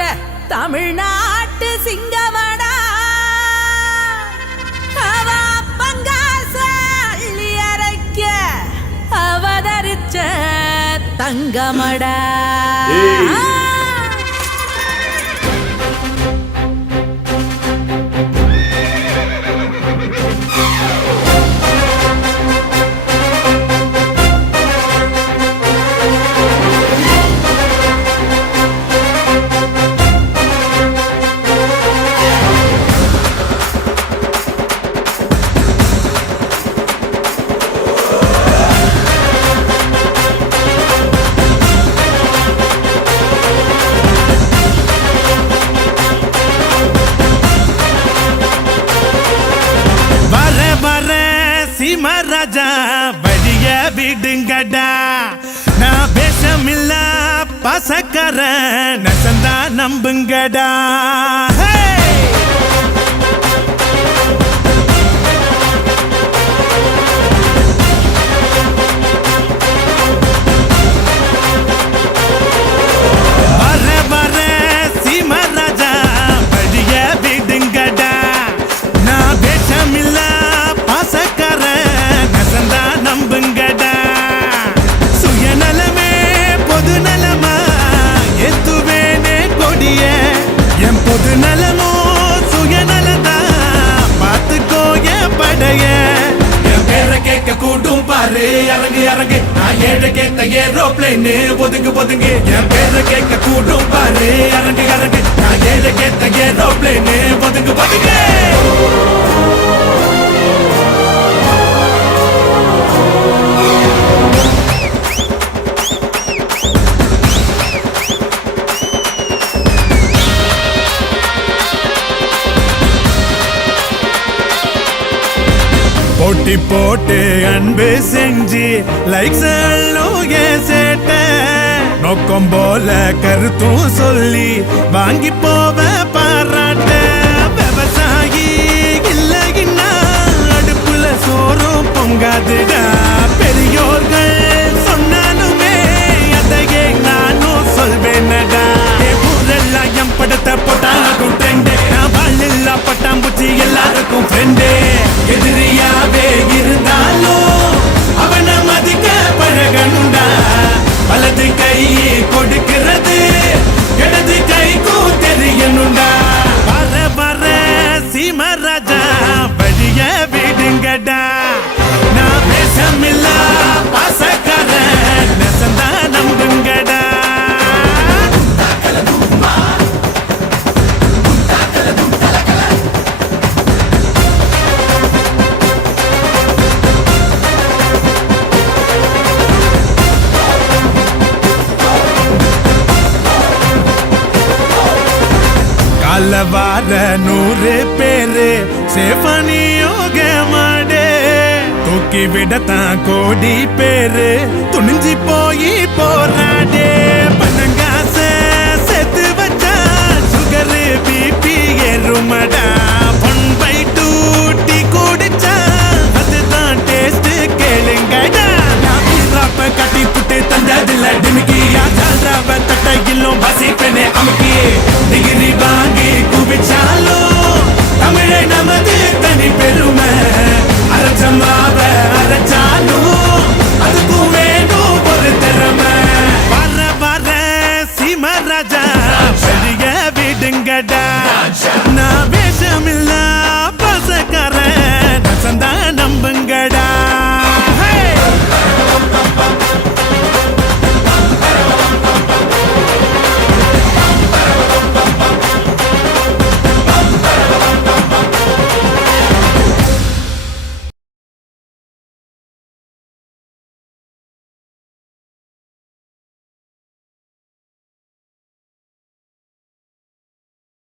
கொண்ட தமிழ்நாட்டு சிங்கமடா. அவ பங்காச அள்ளி அரைக்க அவதரிச்ச தங்கமடா. ராஜா வழிய விடுங்கடா. நான் பேசமில்ல பசக்கர நசந்தா நம்புங்கடா. பொது நலமோ சுயநலதா பாத்துக்கோ என் படைய. என் பேரை கேட்க கூட்டும் பாரு இறங்கு இறங்கு. நான் ஏழை கேட்ட ஏரோப்ளைன் ஒதுங்கு ஒதுங்கு. என் பேரை கேட்க கூட்டும் பாரு இறங்கு இறங்கு. நான் ஏழை கேட்ட ஏரோப்ளைன் ஒதுங்கு ஒதுங்கு. போட்டி போட்டு அன்பு செஞ்சு லைக்ஸ் சேட்ட நோக்கம் போல கருத்தும் சொல்லி வாங்கி போவ பாராட்ட. விவசாயி இல்லைன்னா அடுப்புல சோறும் பொங்காதுடா. பெரியோர்கள் சொன்னாலுமே அதையே நானும் சொல்வேனடா. ஊரெல்லாம் என் படத்தை போட்டாலும் ட்ரெண்டு. நான் வாழ் பட்டாம்பூச்சி எல்லாருக்கும் ஃப்ரெண்டு. எதிரியாவே இருந்தாலும் அவனை மதிக்க பழகணுண்டா. வலது கை கொடுக்கிறது இடது கைக்கும் தெரியணுண்டா. வர வர சீமராஜா வழிய விடுங்கடா. நான் பேசமில்ல பாசக்கார நெசந்தா நம்புங்கடா. வார 100 பேரு சேஃபனியோக மாடே. தூக்கி விடத்தான் கோடி பேரு துணிஞ்சி போய் போராடே.